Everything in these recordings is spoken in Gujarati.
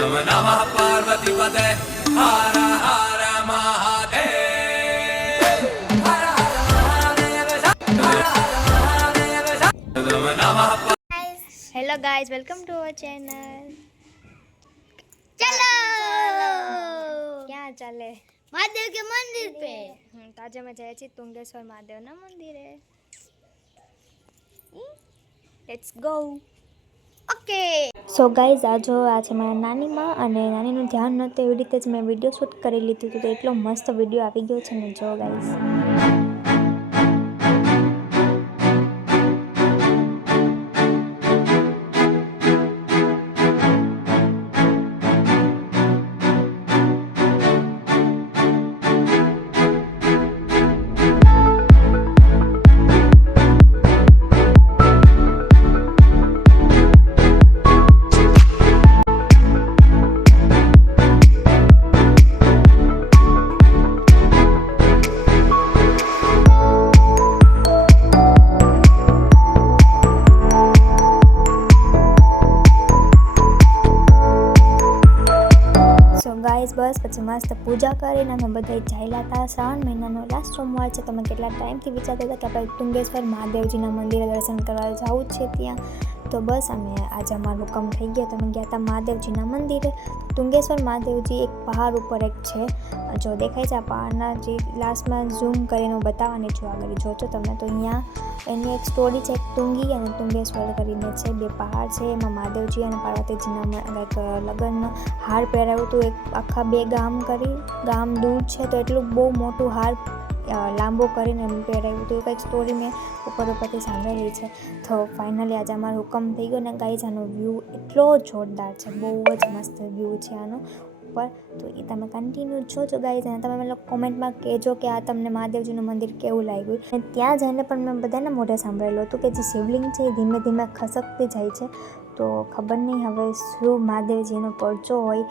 નમઃ પાર્વતી પતે હર હર મહાદેવ હર હર મહાદેવ હર હર મહાદેવ નમઃ। Hello guys, welcome to our channel. चलो क्या चले महादेव के मंदिर पे। तो आज मैं जाए तुंगेश्वर महादेव ना मंदिर है। Let's go. Okay so guys आज मारा नानी माँ अने नानीનું ધ્યાન નહોતું એવી રીતે જ મેં વિડીયો શૂટ કરી લીધું હતું, તો એટલો મસ્ત વિડીયો આવી ગયો છે ને, જો ગાઈસ। गाइस बस पछी मस्त पूजा करीने अमे बधाई जायला था। श्रावण महीनानो लास्ट सोमवार है, तो मैं केटला टाइमथी विचारता था कि आपणे तुंगेश्वर महादेवजीना मंदिरे दर्शन करवा जावुं छे त्यां। तो बस अमे आज अमारो हुकम थई गयो, तो अमे गया था महादेवजीना मंदिरे। तुंगेश्वर महादेवजी एक पहाड़ पर एक छे, जो देखाय छे आ पहाड़ना जे लास्ट में झूम करीने बताववानी छुं, आगळ जोजो तमे। तो अहींया एनी एक स्टोरी छे, एक तुंगी अने तुंगेश्वर करीने छे, बे पहाड़ छे। एमां महादेवजी अने पार्वतीजीना लाइक लग्ननो हार पहेराव्यो तो एक आखा बे गाम करी गाम दूर छे, तो एटલું બહુ મોટું હાર લાંબો કરીને પહેરાવ્યું તો કંઈક સ્ટોરી મેં ઉપરથી સાંભળેલી છે। તો ફાઇનલી આજે અમારો હુકમ થઈ ગયો ને ગાઈઝ, આનો વ્યૂ એટલો જોરદાર છે, બહુ જ મસ્ત વ્યૂ છે આનો ઉપર। તો એ તમે કન્ટિન્યુ જોજો ગાઈઝ, અને તમે મને કોમેન્ટમાં કહેજો કે આ તમને મહાદેવજીનું મંદિર કેવું લાગ્યું। અને ત્યાં જઈને પણ મેં બધાના મોઢે સાંભળેલું હતું કે જે શિવલિંગ છે એ ધીમે ધીમે ખસકતી જાય છે, તો ખબર નહીં હવે શું મહાદેવજીનો પરચો હોય।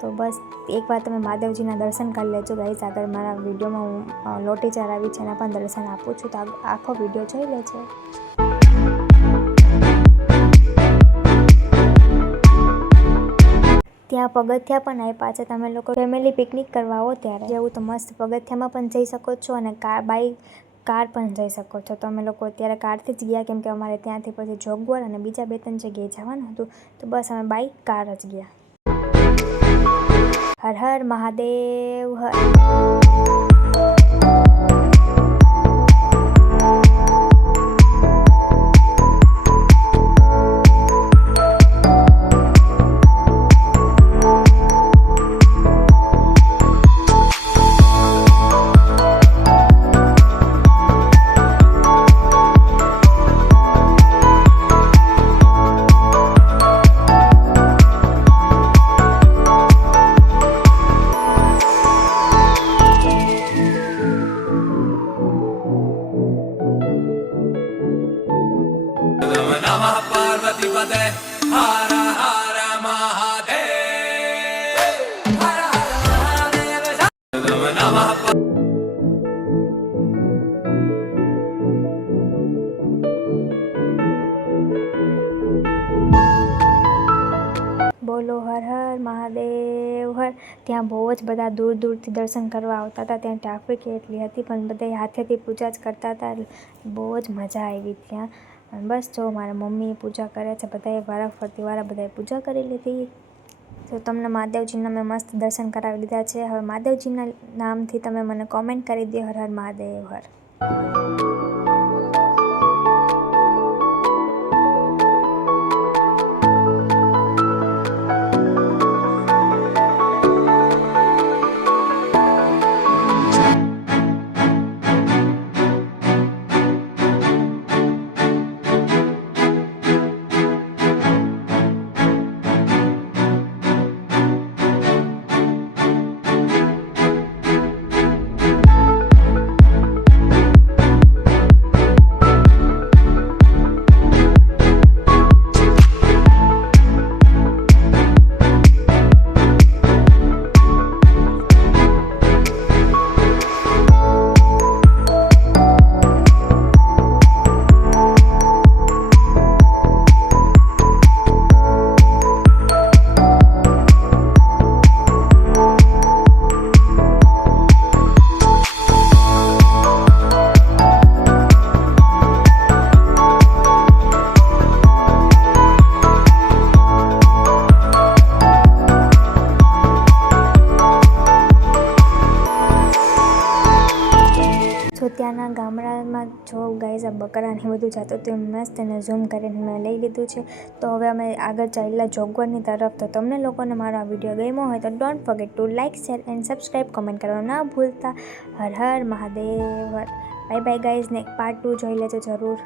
तो बस एक बार तमे महादेवजीना दर्शन कर लेजो गाइस। आगे मारा विडियो में हूँ लोटी चढ़ावी छे, एना पण दर्शन आपू छूँ, तो आखो विडियो जोई लेजो। ત્યાં પગથિયા પણ આપ્યા છે, તમે લોકો ફેમિલી પિકનિક કરવા આવો ત્યારે જેવું તો મસ્ત પગથિયામાં પણ જઈ શકો છો, અને કાર પણ જઈ શકો છો। તો અમે લોકો અત્યારે કારથી જ ગયા, કેમ કે અમારે ત્યાંથી પછી જોગવર અને બીજા 2-3 જગ્યાએ જવાનું હતું, તો બસ અમે બાય કાર જ ગયા। हर हर महादेव हर। नमः पार्वती पते हर हर महादेव हर हर महादेव नमः। बोलो हर हर महादेव हर। ત્યાં બહુ જ બધા દૂર દૂરથી દર્શન કરવા આવતા હતા, ત્યાં ટ્રાફિક એટલી હતી પણ બધા હાથેથી પૂજા જ કરતા હતા, બહુ જ મજા આવી ત્યાં। બસ જો મારા મમ્મી પૂજા કરે છે, બધાએ વારાફરતીવાળા બધાએ પૂજા કરી લીધી। તો તમને મહાદેવજીના મેં મસ્ત દર્શન કરાવી દીધા છે। હવે મહાદેવજીના નામથી તમે મને કોમેન્ટ કરી દો હર હર મહાદેવ હર। ત્યાંના ગામડામાં જો ગાઈઝ આ બકરાને બધું જતું હતું મસ્ત એને ઝૂમ કરીને મેં લઈ લીધું છે. તો હવે અમે આગળ ચાલ્યા જોગવરની તરફ. તો તમને લોકોને મારો આ વિડીયો ગમ્યો હોય તો don't forget two like, share and subscribe, comment કરવાનું ના ભૂલતા. હર Har Mahadev. Bye bye guys ને પાર્ટ 2 જોઈ લેજો જરૂર.